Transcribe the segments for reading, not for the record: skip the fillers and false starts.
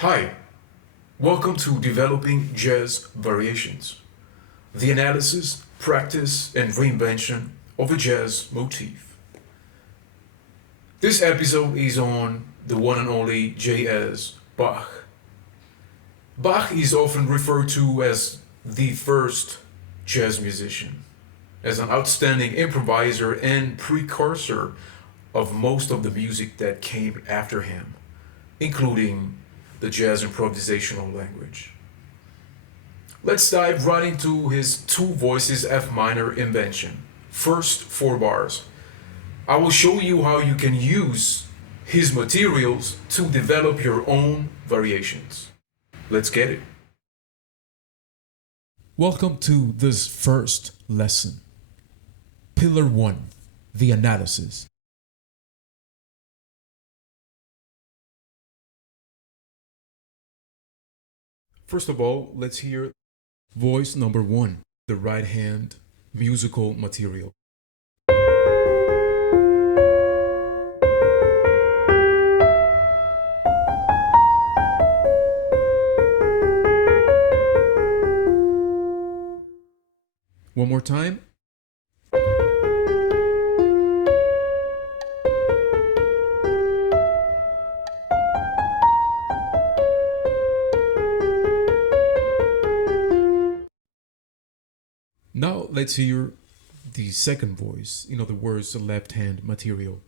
Hi, welcome to Developing Jazz Variations, the analysis, practice, and reinvention of a jazz motif. This episode is on the one and only J.S. Bach. Bach is often referred to as the first jazz musician, as an outstanding improviser and precursor of most of the music that came after him, including the jazz improvisational language. Let's dive right into his two voices F minor invention. First, four bars. I will show you how you can use his materials to develop your own variations. Let's get it. Welcome to this first lesson. Pillar 1, the analysis. First of all, let's hear voice number 1, the right hand musical material. One more time. Now let's hear the second voice, in other words, the left hand material.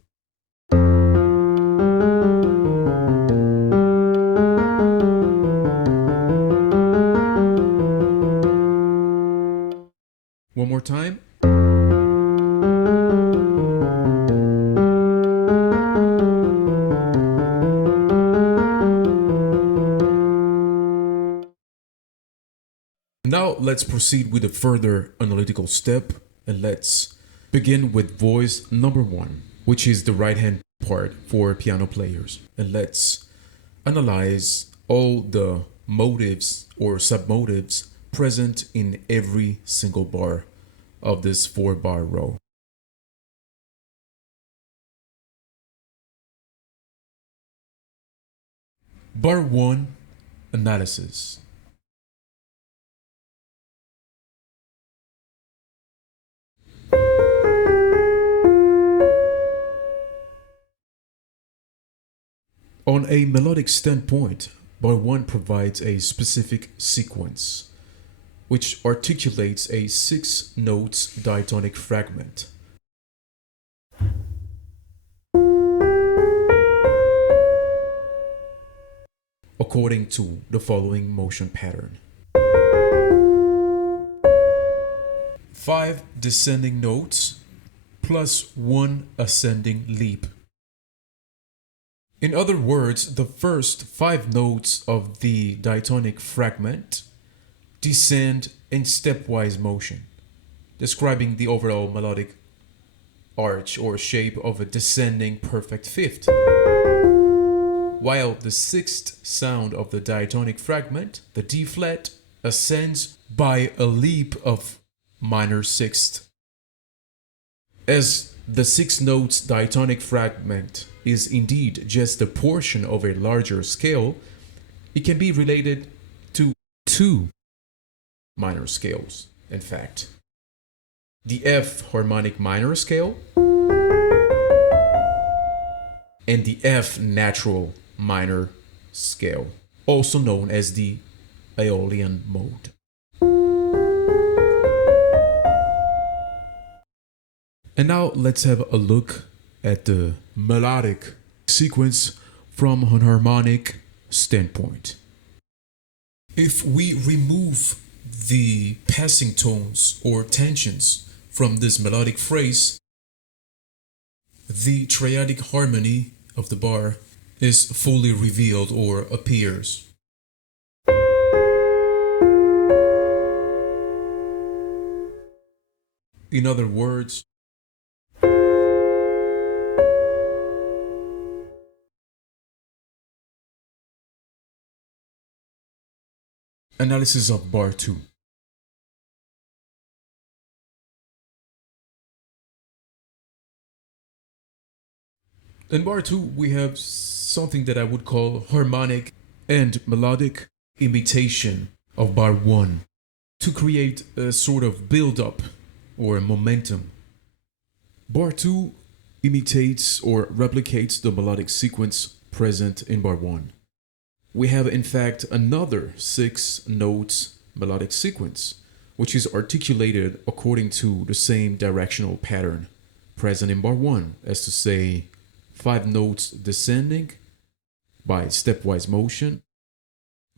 One more time. Now let's proceed with a further analytical step, and let's begin with voice number 1, which is the right hand part for piano players. And let's analyze all the motives or submotives present in every single bar of this 4-bar row. Bar 1, analysis. On a melodic standpoint, bar 1 provides a specific sequence, which articulates a 6 notes diatonic fragment. According to the following motion pattern. 5 descending notes plus 1 ascending leap. In other words, the first 5 notes of the diatonic fragment descend in stepwise motion, describing the overall melodic arch or shape of a descending perfect fifth. While the sixth sound of the diatonic fragment, the D flat, ascends by a leap of minor sixth. As the 6 notes diatonic fragment is indeed just a portion of a larger scale, it can be related to 2 minor scales, in fact. The F harmonic minor scale and the F natural minor scale, also known as the Aeolian mode. And now let's have a look at the melodic sequence from an harmonic standpoint. If we remove the passing tones or tensions from this melodic phrase, the triadic harmony of the bar is fully revealed or appears. In other words, analysis of bar 2. In bar 2, we have something that I would call harmonic and melodic imitation of bar 1 to create a sort of build-up or momentum. Bar 2 imitates or replicates the melodic sequence present in bar 1. We have in fact another 6 notes melodic sequence, which is articulated according to the same directional pattern present in bar 1, as to say 5 notes descending by stepwise motion,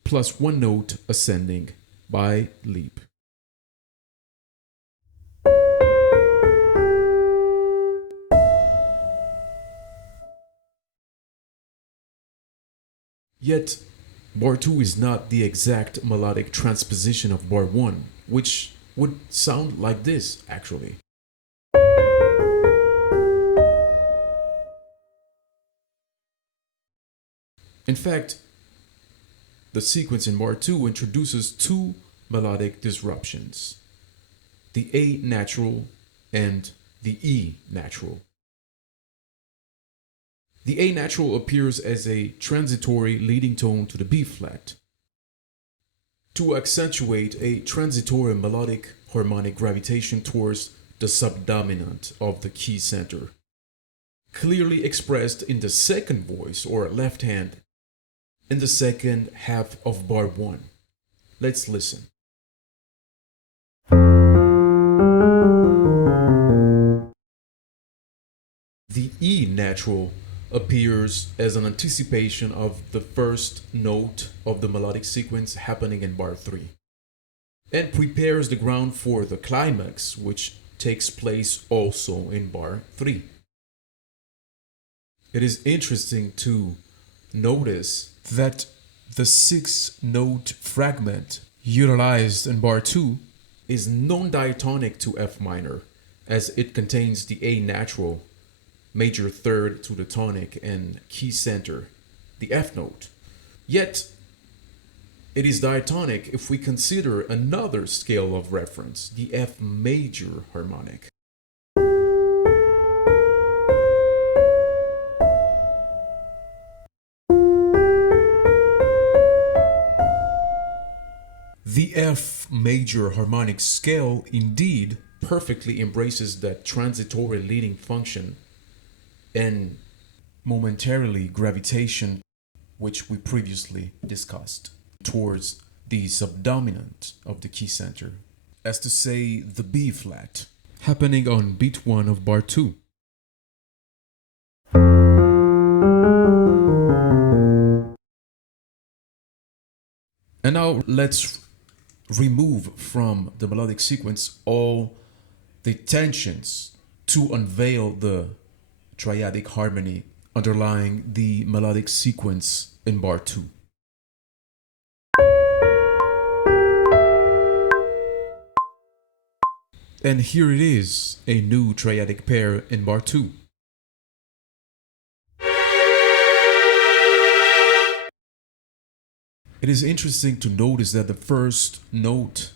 plus 1 note ascending by leap. Yet, bar 2 is not the exact melodic transposition of bar 1, which would sound like this actually. In fact, the sequence in bar 2 introduces 2 melodic disruptions, the A natural and the E natural. The A natural appears as a transitory leading tone to the B flat to accentuate a transitory melodic harmonic gravitation towards the subdominant of the key center, clearly expressed in the second voice or left hand in the second half of bar 1. Let's listen. The E natural appears as an anticipation of the first note of the melodic sequence happening in bar 3 and prepares the ground for the climax, which takes place also in bar 3. It is interesting to notice that the 6-note fragment utilized in bar 2 is non-diatonic to F minor, as it contains the A natural, major third to the tonic, and key center, the F note. Yet, it is diatonic if we consider another scale of reference, the F major harmonic. The F major harmonic scale indeed perfectly embraces that transitory leading function and momentarily gravitation, which we previously discussed, towards the subdominant of the key center, as to say the B flat, happening on beat 1 of bar 2. And now let's remove from the melodic sequence all the tensions to unveil the triadic harmony underlying the melodic sequence in bar 2. And here it is, a new triadic pair in bar 2. It is interesting to notice that the first note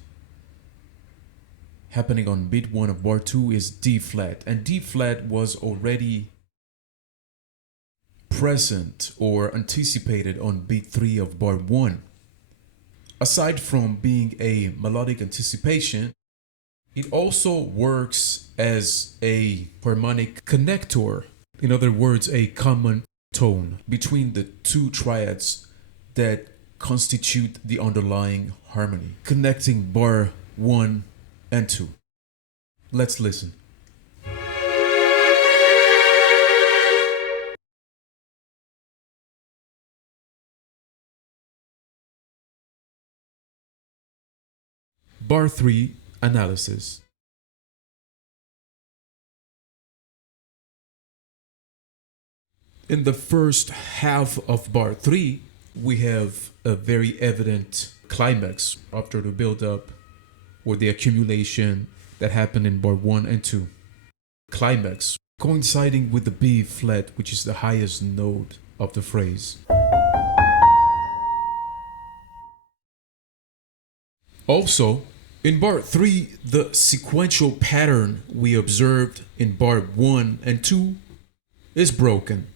happening on beat 1 of bar 2 is D flat, and D flat was already present or anticipated on beat 3 of bar 1. Aside from being a melodic anticipation, it also works as a harmonic connector, in other words, a common tone between the two triads that constitute the underlying harmony, connecting bar 1 and 2. Let's listen. Bar 3 analysis. In the first half of bar 3, we have a very evident climax after the build-up or the accumulation that happened in bar 1 and 2. Climax coinciding with the B flat, which is the highest note of the phrase. Also, in bar 3, the sequential pattern we observed in bar 1 and 2 is broken.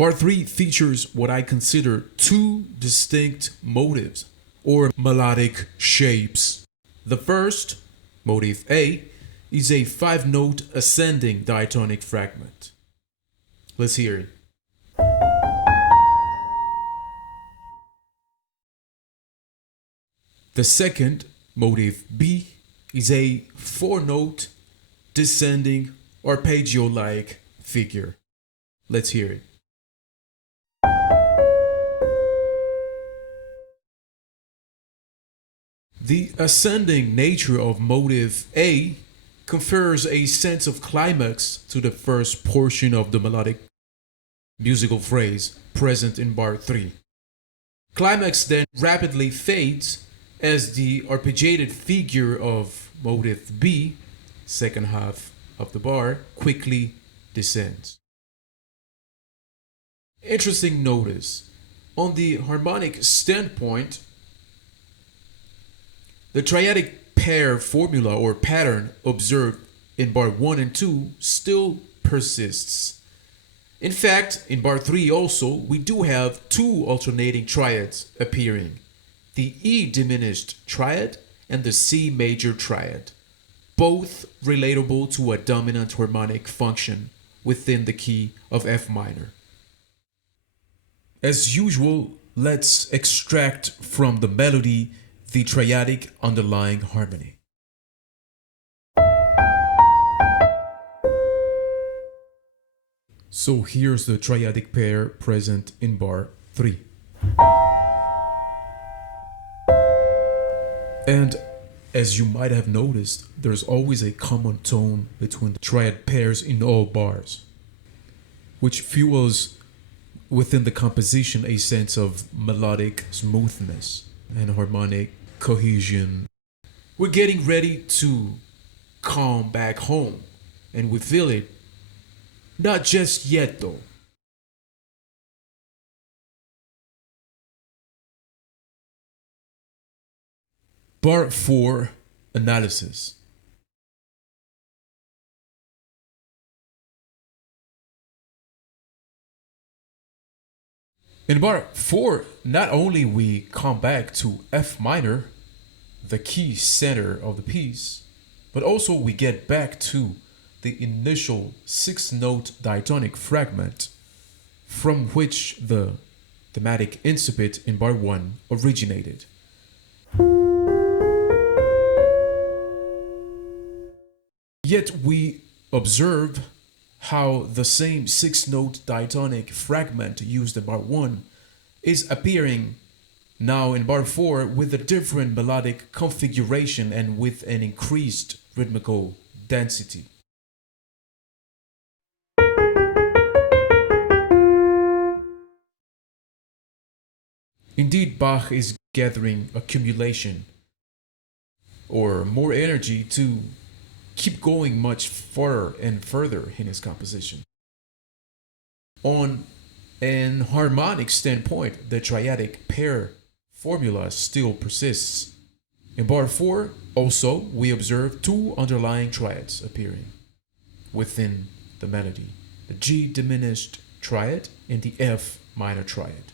Bar 3 features what I consider two distinct motives or melodic shapes. The first, motif A, is a 5-note ascending diatonic fragment. Let's hear it. The second, motif B, is a 4-note descending arpeggio-like figure. Let's hear it. The ascending nature of motif A confers a sense of climax to the first portion of the melodic musical phrase present in bar 3. Climax then rapidly fades as the arpeggiated figure of motif B, second half of the bar, quickly descends. Interesting notice, on the harmonic standpoint, the triadic pair formula or pattern observed in bar 1 and 2 still persists. In fact, in bar 3 also, we do have two alternating triads appearing, the E diminished triad and the C major triad, both relatable to a dominant harmonic function within the key of F minor. As usual, let's extract from the melody the triadic underlying harmony. So here's the triadic pair present in bar 3. And as you might have noticed, there's always a common tone between the triad pairs in all bars, which fuels within the composition a sense of melodic smoothness and harmonic cohesion. We're getting ready to come back home, and we feel it. Not just yet though. Bar 4, analysis. In bar 4, not only we come back to F minor, the key center of the piece, but also we get back to the initial 6-note diatonic fragment from which the thematic incipit in bar 1 originated. Yet we observe how the same 6-note diatonic fragment used in bar 1 is appearing now in bar 4 with a different melodic configuration and with an increased rhythmical density. Indeed, Bach is gathering accumulation or more energy to keep going much further and further in his composition. On an harmonic standpoint, the triadic pair formula still persists. In bar 4, also, we observe two underlying triads appearing within the melody, the G diminished triad and the F minor triad.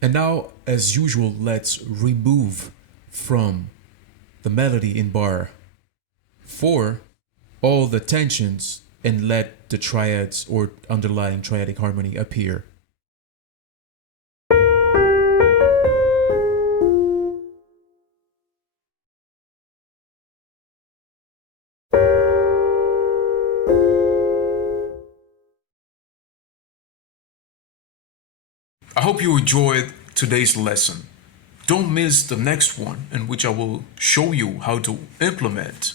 And now, as usual, let's remove from the melody in bar 4 all the tensions and let the triads or underlying triadic harmony appear. I hope you enjoyed today's lesson. Don't miss the next one, in which I will show you how to implement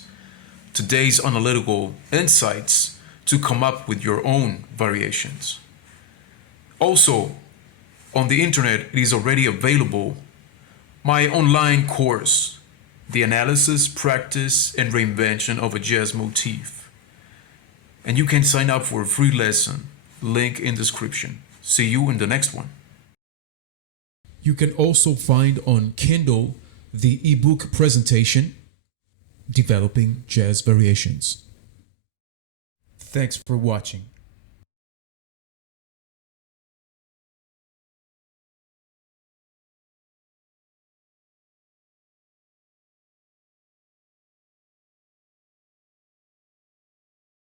today's analytical insights to come up with your own variations. Also, on the internet, it is already available my online course, The Analysis, Practice, and Reinvention of a Jazz Motif. And you can sign up for a free lesson, link in description. See you in the next one. You can also find on Kindle the ebook presentation, Developing Jazz Variations. Thanks for watching.